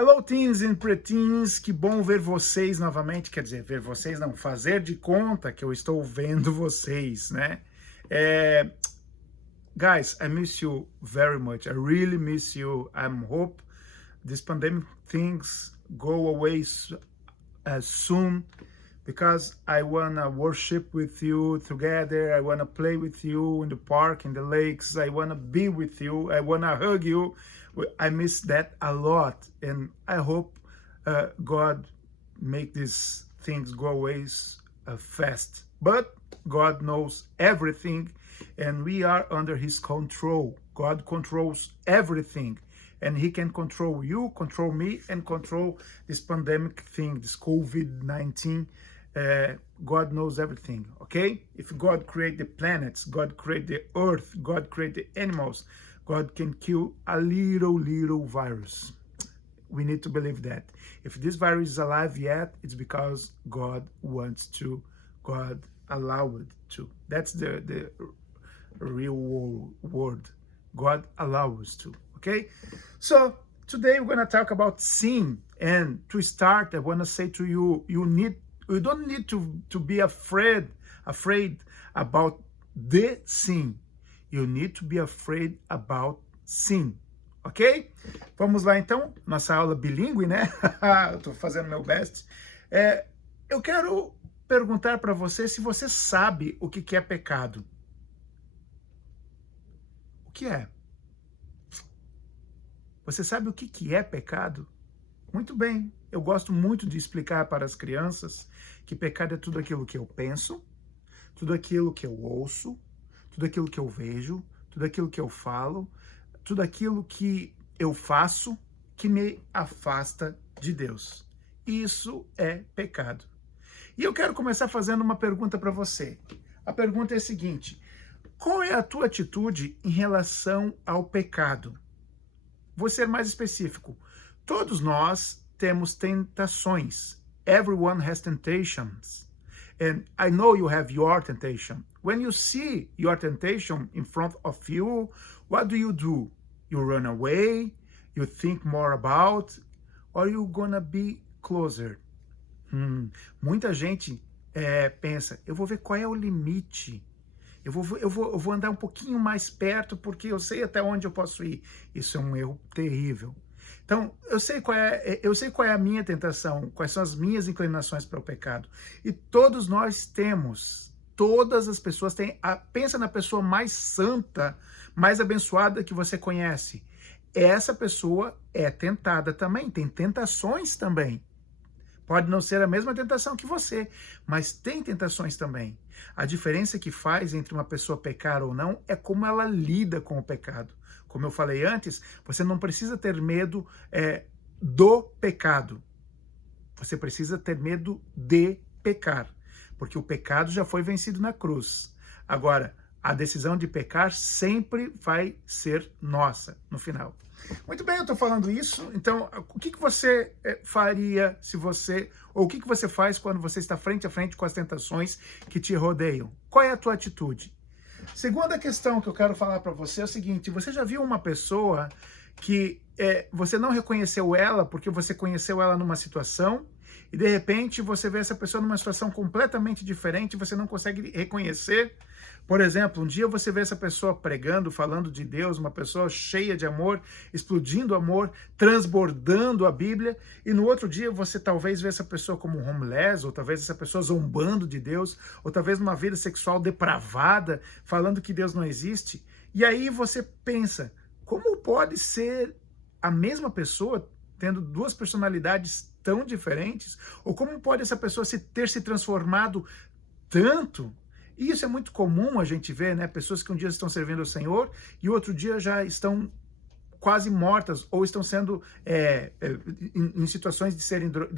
Hello, teens and preteens, que bom ver vocês novamente, quer dizer, ver vocês não, fazer de conta que eu estou vendo vocês, né? Guys, I miss you very much, I really miss you. I hope this pandemic things go away soon, because I wanna worship with you together, I wanna play with you in the park, in the lakes, I wanna be with you, I wanna hug you. I miss that a lot, and I hope God make these things go away fast. But God knows everything, and we are under His control. God controls everything, and He can control you, control me, and control this pandemic thing, this COVID-19. God knows everything, okay? If God create the planets, God create the earth, God create the animals, God can kill a little virus. We need to believe that. If this virus is alive yet, it's because God wants to, God allowed to. That's the real word. God allows to, okay? So today we're gonna talk about sin. And to start, I wanna say to you, you don't need to be afraid about the sin. You need to be afraid about sin, ok? Vamos lá então, nossa aula bilíngue, né? Eu tô fazendo meu best. Eu quero perguntar para você se você sabe o que é pecado. O que é? Você sabe o que é pecado? Muito bem, eu gosto muito de explicar para as crianças que pecado é tudo aquilo que eu penso, tudo aquilo que eu ouço, tudo aquilo que eu vejo, tudo aquilo que eu falo, tudo aquilo que eu faço que me afasta de Deus. Isso é pecado. E eu quero começar fazendo uma pergunta para você. A pergunta é a seguinte: qual é a tua atitude em relação ao pecado? Vou ser mais específico. Todos nós temos tentações. Everyone has temptations. And I know you have your temptation. When you see your temptation in front of you, what do? You run away, you think more about, or you gonna be closer? Muita gente pensa, eu vou ver qual é o limite. Eu vou andar um pouquinho mais perto porque eu sei até onde eu posso ir. Isso é um erro terrível. Então, eu sei qual é a minha tentação, quais são as minhas inclinações para o pecado. E todos nós temos, todas as pessoas têm. Pensa na pessoa mais santa, mais abençoada que você conhece. Essa pessoa é tentada também, tem tentações também. Pode não ser a mesma tentação que você, mas tem tentações também. A diferença que faz entre uma pessoa pecar ou não é como ela lida com o pecado. Como eu falei antes, você não precisa ter medo do pecado. Você precisa ter medo de pecar, porque o pecado já foi vencido na cruz. Agora, a decisão de pecar sempre vai ser nossa no final. Muito bem, eu estou falando isso, então o que você faria se você, ou o que você faz quando você está frente a frente com as tentações que te rodeiam? Qual é a tua atitude? Segunda questão que eu quero falar para você é o seguinte: você já viu uma pessoa que você não reconheceu ela porque você conheceu ela numa situação e de repente você vê essa pessoa numa situação completamente diferente e você não consegue reconhecer? Por exemplo, um dia você vê essa pessoa pregando, falando de Deus, uma pessoa cheia de amor, explodindo amor, transbordando a Bíblia, e no outro dia você talvez vê essa pessoa como um homeless, ou talvez essa pessoa zombando de Deus, ou talvez numa vida sexual depravada, falando que Deus não existe. E aí você pensa, como pode ser a mesma pessoa tendo duas personalidades tão diferentes? Ou como pode essa pessoa ter se transformado tanto? E isso é muito comum a gente ver, né? Pessoas que um dia estão servindo ao Senhor e outro dia já estão quase mortas ou estão sendo em situações de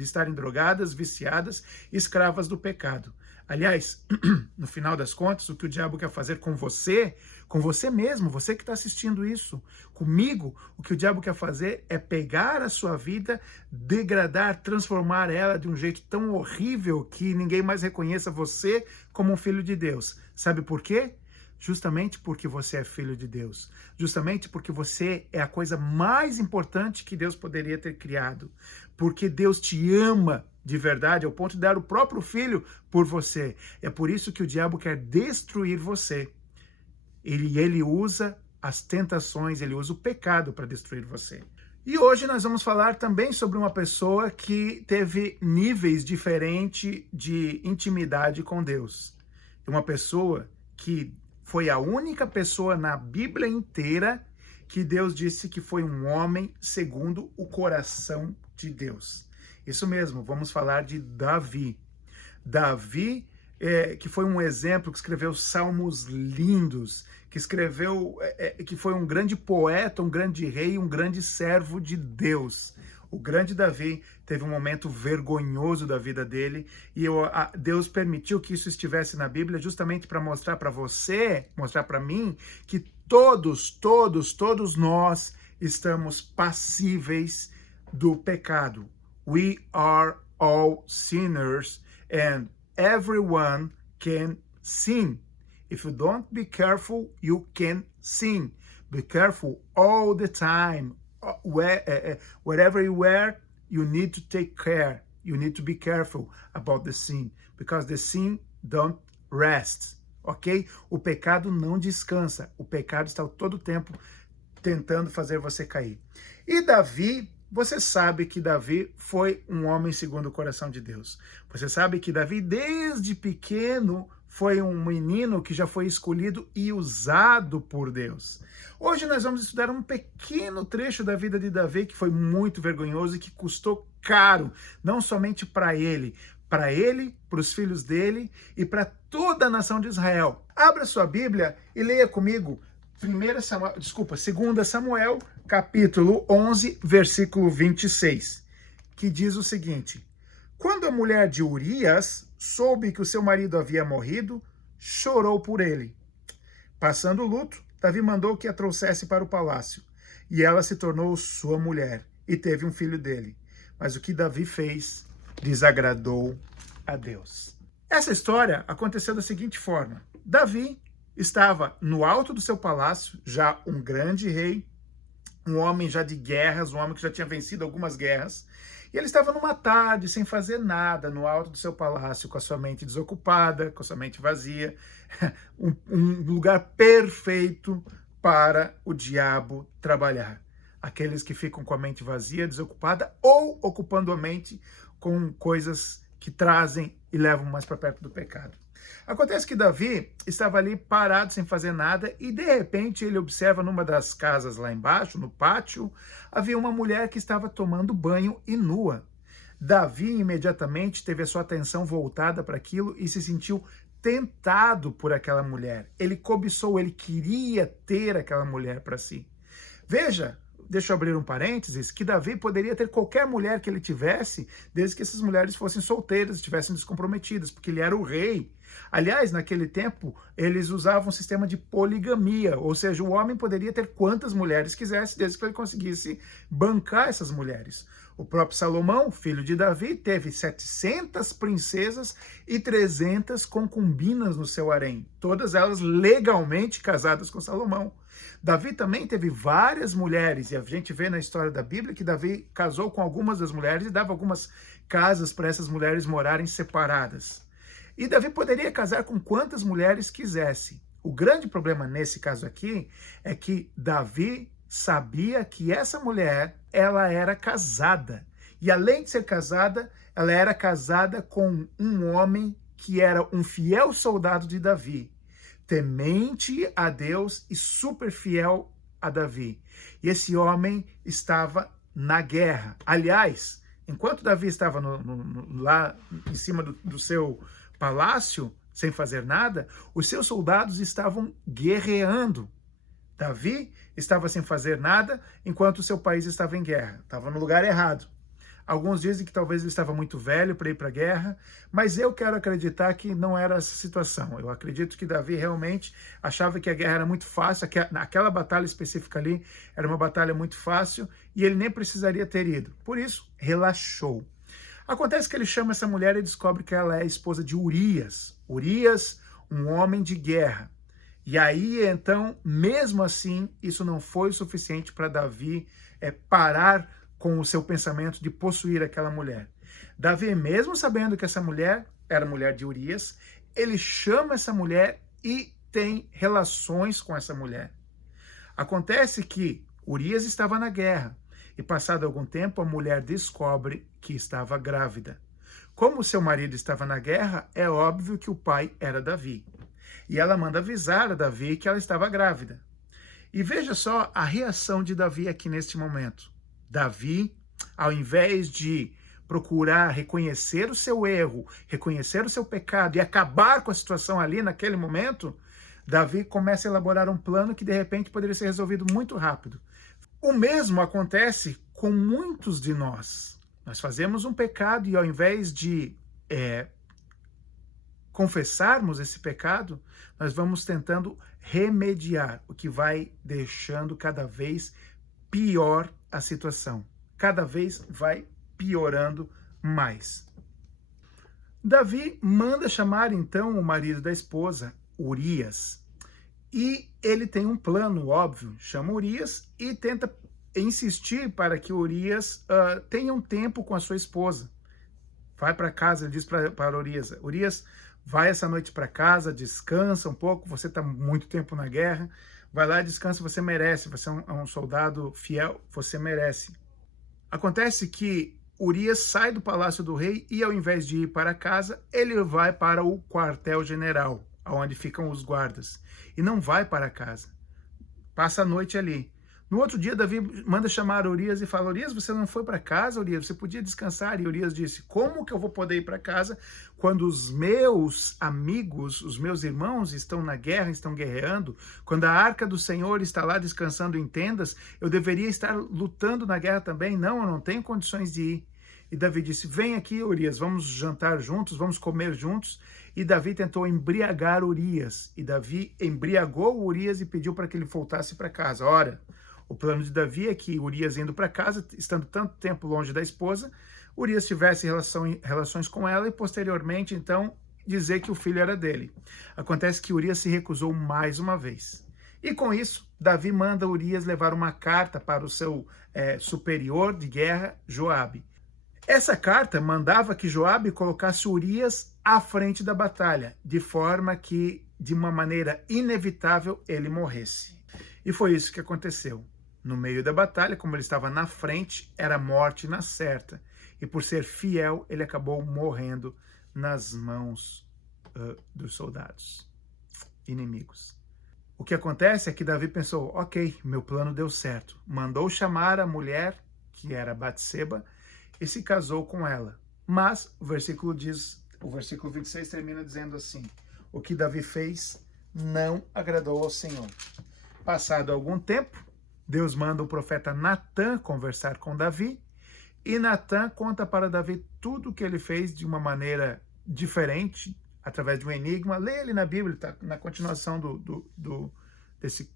estarem drogadas, viciadas, escravas do pecado. Aliás, no final das contas, o que o diabo quer fazer com você mesmo, você que está assistindo isso, comigo, o que o diabo quer fazer é pegar a sua vida, degradar, transformar ela de um jeito tão horrível que ninguém mais reconheça você como um filho de Deus. Sabe por quê? Justamente porque você é filho de Deus. Justamente porque você é a coisa mais importante que Deus poderia ter criado. Porque Deus te ama de verdade, ao ponto de dar o próprio filho por você. É por isso que o diabo quer destruir você. Ele usa as tentações, ele usa o pecado para destruir você. E hoje nós vamos falar também sobre uma pessoa que teve níveis diferentes de intimidade com Deus. Uma pessoa que foi a única pessoa na Bíblia inteira que Deus disse que foi um homem segundo o coração de Deus. Isso mesmo, vamos falar de Davi. Davi, que foi um exemplo, que escreveu salmos lindos, que foi um grande poeta, um grande rei, um grande servo de Deus. O grande Davi teve um momento vergonhoso da vida dele e Deus permitiu que isso estivesse na Bíblia justamente para mostrar para você, mostrar para mim, que todos nós estamos passíveis do pecado. We are all sinners and everyone can sin. If you don't be careful, you can sin. Be careful all the time. Wherever you are, you need to take care. You need to be careful about the sin, because the sin don't rest, ok? O pecado não descansa. O pecado está todo o tempo tentando fazer você cair. E Davi, você sabe que Davi foi um homem segundo o coração de Deus. Você sabe que Davi, desde pequeno, foi um menino que já foi escolhido e usado por Deus. Hoje nós vamos estudar um pequeno trecho da vida de Davi que foi muito vergonhoso e que custou caro, não somente para ele, para os filhos dele e para toda a nação de Israel. Abra sua Bíblia e leia comigo 2 Samuel, capítulo 11, versículo 26, que diz o seguinte: quando a mulher de Urias soube que o seu marido havia morrido, chorou por ele. Passando o luto, Davi mandou que a trouxesse para o palácio, e ela se tornou sua mulher, e teve um filho dele. Mas o que Davi fez desagradou a Deus. Essa história aconteceu da seguinte forma: Davi estava no alto do seu palácio, já um grande rei, um homem já de guerras, um homem que já tinha vencido algumas guerras, e ele estava numa tarde, sem fazer nada, no alto do seu palácio, com a sua mente desocupada, com a sua mente vazia, um lugar perfeito para o diabo trabalhar. Aqueles que ficam com a mente vazia, desocupada, ou ocupando a mente com coisas que trazem e levam mais para perto do pecado. Acontece que Davi estava ali parado, sem fazer nada, e de repente ele observa numa das casas lá embaixo, no pátio, havia uma mulher que estava tomando banho e nua. Davi imediatamente teve a sua atenção voltada para aquilo e se sentiu tentado por aquela mulher. Ele cobiçou, ele queria ter aquela mulher para si. Veja, deixa eu abrir um parênteses, que Davi poderia ter qualquer mulher que ele tivesse, desde que essas mulheres fossem solteiras, estivessem descomprometidas, porque ele era o rei. Aliás, naquele tempo, eles usavam um sistema de poligamia, ou seja, o homem poderia ter quantas mulheres quisesse, desde que ele conseguisse bancar essas mulheres. O próprio Salomão, filho de Davi, teve 700 princesas e 300 concubinas no seu harém, todas elas legalmente casadas com Salomão. Davi também teve várias mulheres, e a gente vê na história da Bíblia que Davi casou com algumas das mulheres e dava algumas casas para essas mulheres morarem separadas. E Davi poderia casar com quantas mulheres quisesse. O grande problema nesse caso aqui é que Davi sabia que essa mulher, ela era casada. E além de ser casada, ela era casada com um homem que era um fiel soldado de Davi, temente a Deus e super fiel a Davi. E esse homem estava na guerra. Aliás, enquanto Davi estava lá em cima do seu palácio, sem fazer nada, os seus soldados estavam guerreando. Davi estava sem fazer nada, enquanto o seu país estava em guerra. Estava no lugar errado. Alguns dizem que talvez ele estava muito velho para ir para a guerra, mas eu quero acreditar que não era essa situação. Eu acredito que Davi realmente achava que a guerra era muito fácil, aquela batalha específica ali era uma batalha muito fácil e ele nem precisaria ter ido. Por isso, relaxou. Acontece que ele chama essa mulher e descobre que ela é a esposa de Urias. Urias, um homem de guerra. E aí, então, mesmo assim, isso não foi o suficiente para Davi parar com o seu pensamento de possuir aquela mulher. Davi, mesmo sabendo que essa mulher era mulher de Urias, ele chama essa mulher e tem relações com essa mulher. Acontece que Urias estava na guerra e, passado algum tempo, a mulher descobre que estava grávida. Como seu marido estava na guerra, é óbvio que o pai era Davi. E ela manda avisar a Davi que ela estava grávida. E veja só a reação de Davi aqui neste momento. Davi, ao invés de procurar reconhecer o seu erro, reconhecer o seu pecado e acabar com a situação ali naquele momento, Davi começa a elaborar um plano que de repente poderia ser resolvido muito rápido. O mesmo acontece com muitos de nós. Nós fazemos um pecado e ao invés de confessarmos esse pecado, nós vamos tentando remediar, o que vai deixando cada vez pior a situação. Cada vez vai piorando mais. Davi manda chamar então o marido da esposa, Urias, e ele tem um plano, óbvio, chama Urias e tenta insistir para que Urias tenha um tempo com a sua esposa. Vai para casa, ele diz para Urias, Urias, vai essa noite para casa, descansa um pouco, você está muito tempo na guerra, vai lá, descansa, você merece, você é um soldado fiel, você merece. Acontece que Urias sai do palácio do rei e ao invés de ir para casa, ele vai para o quartel-general, onde ficam os guardas, e não vai para casa. Passa a noite ali. No outro dia, Davi manda chamar Urias e fala, Urias, você não foi para casa, Urias? Você podia descansar? E Urias disse, como que eu vou poder ir para casa quando os meus amigos, os meus irmãos estão na guerra, estão guerreando? Quando a arca do Senhor está lá descansando em tendas, eu deveria estar lutando na guerra também? Não, eu não tenho condições de ir. E Davi disse, vem aqui, Urias, vamos jantar juntos, vamos comer juntos. E Davi tentou embriagar Urias. E Davi embriagou Urias e pediu para que ele voltasse para casa. Ora, o plano de Davi é que Urias indo para casa, estando tanto tempo longe da esposa, Urias tivesse relações com ela e posteriormente, então, dizer que o filho era dele. Acontece que Urias se recusou mais uma vez. E com isso, Davi manda Urias levar uma carta para o seu superior de guerra, Joabe. Essa carta mandava que Joabe colocasse Urias à frente da batalha, de forma que, de uma maneira inevitável, ele morresse. E foi isso que aconteceu. No meio da batalha, como ele estava na frente, era morte na certa. E por ser fiel, ele acabou morrendo nas mãos dos soldados inimigos. O que acontece é que Davi pensou, ok, meu plano deu certo. Mandou chamar a mulher, que era Batseba, e se casou com ela. Mas o versículo 26 termina dizendo assim, o que Davi fez não agradou ao Senhor. Passado algum tempo, Deus manda o profeta Natã conversar com Davi, e Natã conta para Davi tudo o que ele fez de uma maneira diferente, através de um enigma. Leia ele na Bíblia, está na continuação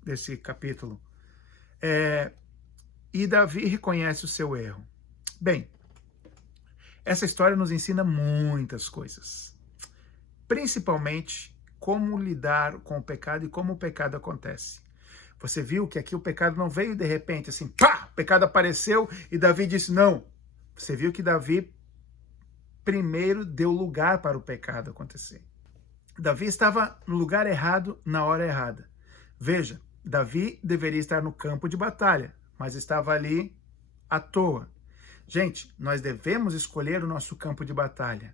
desse capítulo. E Davi reconhece o seu erro. Bem, essa história nos ensina muitas coisas, principalmente como lidar com o pecado e como o pecado acontece. Você viu que aqui o pecado não veio de repente, assim, pá, o pecado apareceu e Davi disse não. Você viu que Davi primeiro deu lugar para o pecado acontecer. Davi estava no lugar errado, na hora errada. Veja, Davi deveria estar no campo de batalha, mas estava ali à toa. Gente, nós devemos escolher o nosso campo de batalha.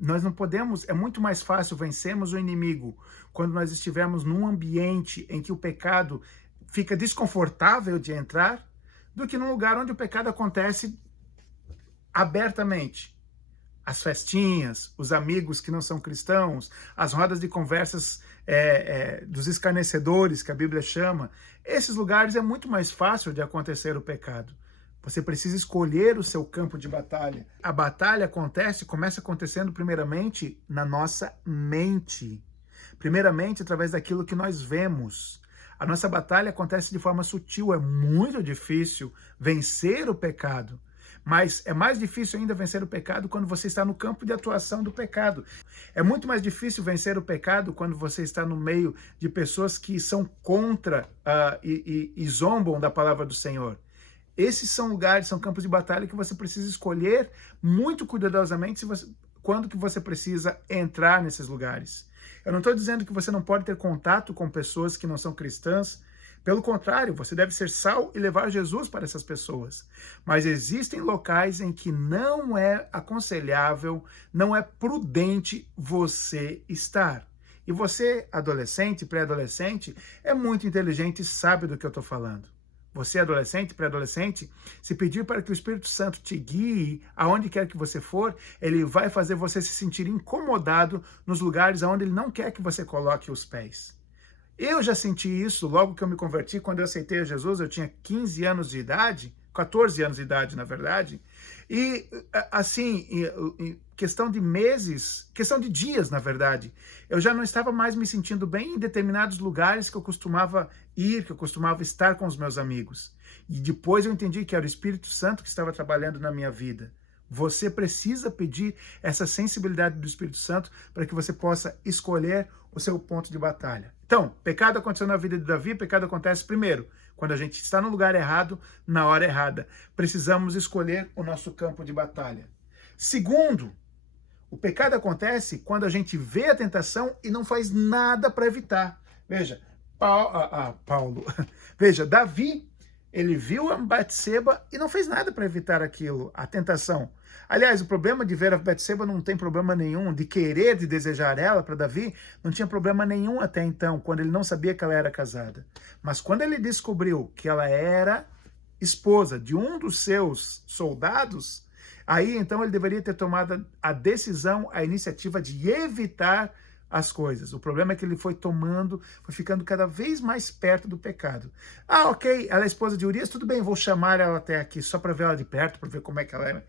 Nós não podemos, é muito mais fácil vencermos o inimigo quando nós estivermos num ambiente em que o pecado fica desconfortável de entrar, do que num lugar onde o pecado acontece abertamente. As festinhas, os amigos que não são cristãos, as rodas de conversas dos escarnecedores, que a Bíblia chama, esses lugares é muito mais fácil de acontecer o pecado. Você precisa escolher o seu campo de batalha. A batalha começa acontecendo primeiramente na nossa mente. Primeiramente através daquilo que nós vemos. A nossa batalha acontece de forma sutil, é muito difícil vencer o pecado. Mas é mais difícil ainda vencer o pecado quando você está no campo de atuação do pecado. É muito mais difícil vencer o pecado quando você está no meio de pessoas que são contra e zombam da palavra do Senhor. Esses são lugares, são campos de batalha que você precisa escolher muito cuidadosamente quando que você precisa entrar nesses lugares. Eu não estou dizendo que você não pode ter contato com pessoas que não são cristãs. Pelo contrário, você deve ser sal e levar Jesus para essas pessoas. Mas existem locais em que não é aconselhável, não é prudente você estar. E você, adolescente, pré-adolescente, é muito inteligente e sabe do que eu estou falando. Você, adolescente, pré-adolescente, se pedir para que o Espírito Santo te guie aonde quer que você for, ele vai fazer você se sentir incomodado nos lugares aonde ele não quer que você coloque os pés. Eu já senti isso logo que eu me converti, quando eu aceitei a Jesus, eu tinha 15 anos de idade, 14 anos de idade, na verdade, e assim, em questão de meses, questão de dias, na verdade, eu já não estava mais me sentindo bem em determinados lugares que eu costumava ir, que eu costumava estar com os meus amigos. E depois eu entendi que era o Espírito Santo que estava trabalhando na minha vida. Você precisa pedir essa sensibilidade do Espírito Santo para que você possa escolher o seu ponto de batalha. Então, pecado aconteceu na vida de Davi, pecado acontece primeiro, quando a gente está no lugar errado, na hora errada. Precisamos escolher o nosso campo de batalha. Segundo, o pecado acontece quando a gente vê a tentação e não faz nada para evitar. Veja, veja, Davi, ele viu a Batseba e não fez nada para evitar aquilo, a tentação. Aliás, o problema de ver a Batseba não tem problema nenhum, de querer, de desejar ela para Davi, não tinha problema nenhum até então, quando ele não sabia que ela era casada. Mas quando ele descobriu que ela era esposa de um dos seus soldados, aí então ele deveria ter tomado a decisão, a iniciativa de evitar as coisas. O problema é que ele foi ficando cada vez mais perto do pecado. Ah, ok, ela é esposa de Urias, tudo bem, vou chamar ela até aqui só para ver ela de perto, para ver como é que ela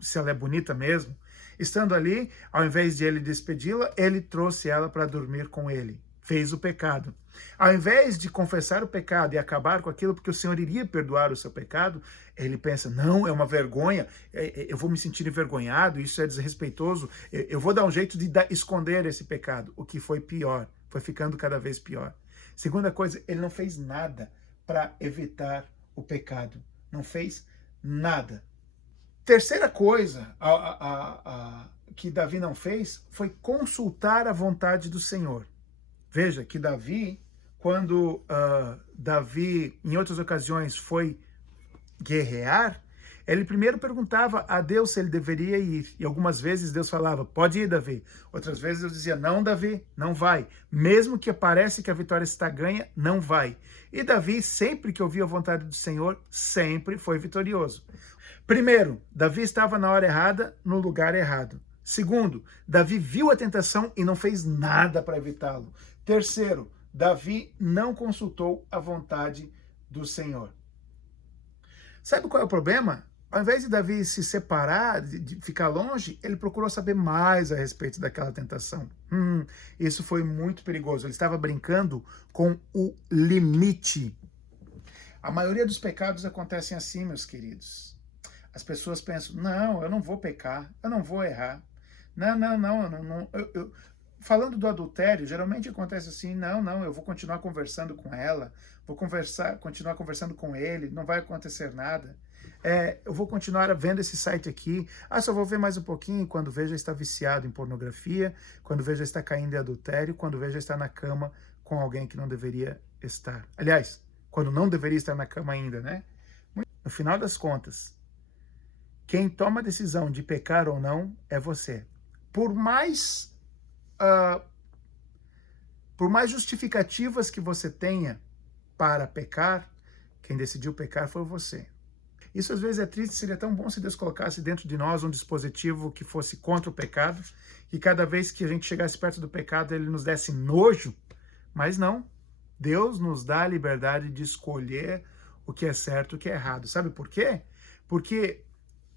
se ela é bonita mesmo. Estando ali, ao invés de ele despedi-la, ele trouxe ela para dormir com ele. Fez o pecado. Ao invés de confessar o pecado e acabar com aquilo, porque o Senhor iria perdoar o seu pecado, ele pensa, não, é uma vergonha, eu vou me sentir envergonhado, isso é desrespeitoso, eu vou dar um jeito de esconder esse pecado. O que foi pior, foi ficando cada vez pior. Segunda coisa, ele não fez nada para evitar o pecado. Não fez nada. Terceira coisa que Davi não fez foi consultar a vontade do Senhor. Veja que Davi, quando Davi, em outras ocasiões, foi guerrear, ele primeiro perguntava a Deus se ele deveria ir. E algumas vezes Deus falava, pode ir, Davi. Outras vezes Deus dizia, não, Davi, não vai. Mesmo que pareça que a vitória está ganha, não vai. E Davi, sempre que ouvia a vontade do Senhor, sempre foi vitorioso. Primeiro, Davi estava na hora errada, no lugar errado. Segundo, Davi viu a tentação e não fez nada para evitá-lo. Terceiro, Davi não consultou a vontade do Senhor. Sabe qual é o problema? Ao invés de Davi se separar, de ficar longe, ele procurou saber mais a respeito daquela tentação. Isso foi muito perigoso. Ele estava brincando com o limite. A maioria dos pecados acontecem assim, meus queridos. As pessoas pensam, não, eu não vou pecar, eu não vou errar. Não. Falando do adultério, geralmente acontece assim, não, eu vou continuar conversando com ela, continuar conversando com ele, não vai acontecer nada. Eu vou continuar vendo esse site aqui, só vou ver mais um pouquinho, quando veja está viciado em pornografia, quando veja está caindo em adultério, quando veja está na cama com alguém que não deveria estar. Aliás, quando não deveria estar na cama ainda, né? No final das contas, quem toma a decisão de pecar ou não é você. Por mais justificativas que você tenha para pecar, quem decidiu pecar foi você. Isso às vezes é triste, seria tão bom se Deus colocasse dentro de nós um dispositivo que fosse contra o pecado, que cada vez que a gente chegasse perto do pecado ele nos desse nojo, mas não. Deus nos dá a liberdade de escolher o que é certo e o que é errado. Sabe por quê? Porque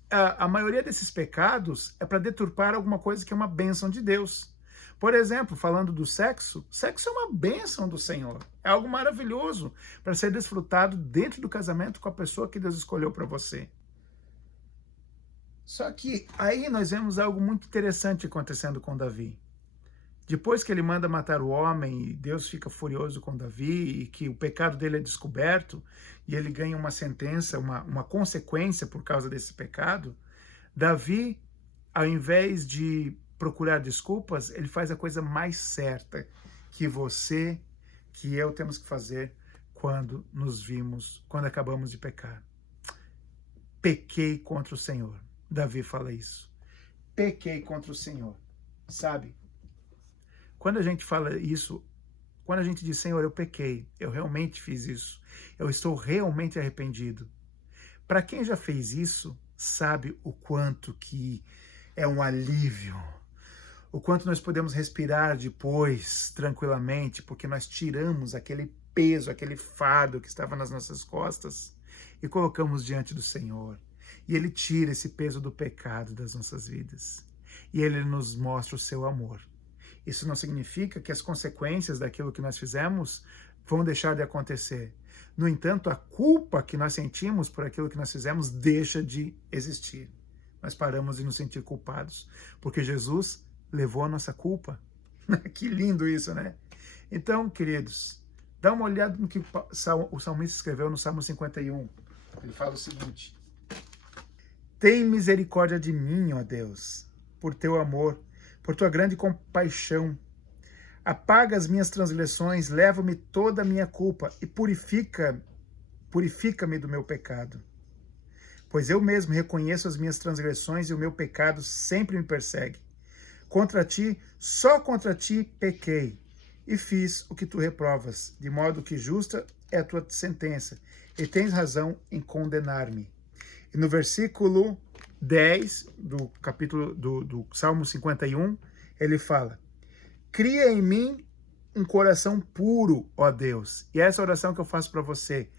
a maioria desses pecados é para deturpar alguma coisa que é uma bênção de Deus. Por exemplo, falando do sexo é uma bênção do Senhor. É algo maravilhoso para ser desfrutado dentro do casamento com a pessoa que Deus escolheu para você. Só que aí nós vemos algo muito interessante acontecendo com Davi. Depois que ele manda matar o homem, e Deus fica furioso com Davi, e que o pecado dele é descoberto, e ele ganha uma sentença, uma consequência por causa desse pecado, Davi, ao invés de procurar desculpas, ele faz a coisa mais certa que você, que eu temos que fazer quando quando acabamos de pecar. Pequei contra o Senhor. Davi fala isso. Pequei contra o Senhor. Sabe? Quando a gente fala isso, quando a gente diz, Senhor, eu pequei, eu realmente fiz isso, eu estou realmente arrependido. Para quem já fez isso, sabe o quanto que é um alívio, o quanto nós podemos respirar depois, tranquilamente, porque nós tiramos aquele peso, aquele fardo que estava nas nossas costas e colocamos diante do Senhor. E Ele tira esse peso do pecado das nossas vidas. E Ele nos mostra o seu amor. Isso não significa que as consequências daquilo que nós fizemos vão deixar de acontecer. No entanto, a culpa que nós sentimos por aquilo que nós fizemos deixa de existir. Nós paramos de nos sentir culpados, porque Jesus levou a nossa culpa. Que lindo isso, né? Então, queridos, dá uma olhada no que o salmista escreveu no Salmo 51. Ele fala o seguinte: tem misericórdia de mim, ó Deus, por teu amor, por tua grande compaixão. Apaga as minhas transgressões, leva-me toda a minha culpa e purifica-me do meu pecado. Pois eu mesmo reconheço as minhas transgressões e o meu pecado sempre me persegue. Contra ti, só contra ti pequei e fiz o que tu reprovas, de modo que justa é a tua sentença e tens razão em condenar-me. E no versículo 10 do capítulo do Salmo 51, ele fala: cria em mim um coração puro, ó Deus. E essa oração que eu faço para você.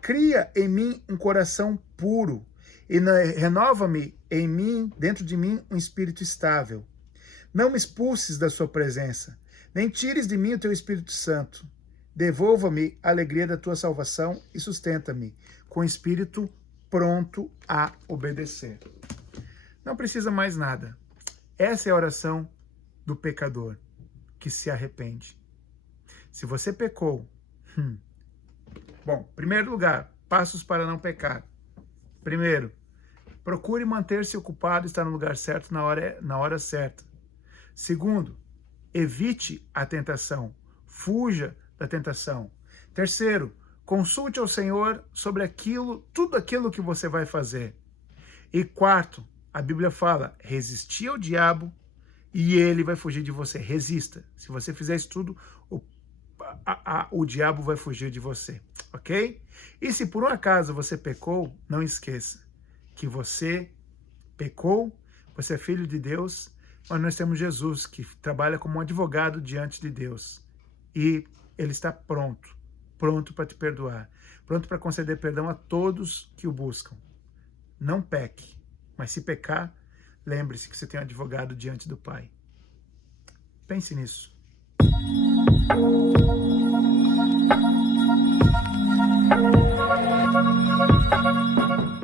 Cria em mim um coração puro e renova-me em mim, dentro de mim, um espírito estável. Não me expulses da sua presença, nem tires de mim o teu Espírito Santo. Devolva-me a alegria da tua salvação e sustenta-me com espírito pronto a obedecer. Não precisa mais nada. Essa é a oração do pecador que se arrepende. Se você pecou, bom, primeiro lugar, passos para não pecar. Primeiro, procure manter-se ocupado e estar no lugar certo na hora certa. Segundo, evite a tentação, fuja da tentação. Terceiro, consulte ao Senhor sobre tudo aquilo que você vai fazer. E quarto, a Bíblia fala, resistir ao diabo e ele vai fugir de você. Resista. Se você fizer isso tudo, o diabo vai fugir de você, ok? E se por um acaso você pecou, não esqueça que você pecou, você é filho de Deus, mas nós temos Jesus que trabalha como um advogado diante de Deus. E ele está pronto para te perdoar, pronto para conceder perdão a todos que o buscam. Não peque, mas se pecar, lembre-se que você tem um advogado diante do Pai. Pense nisso.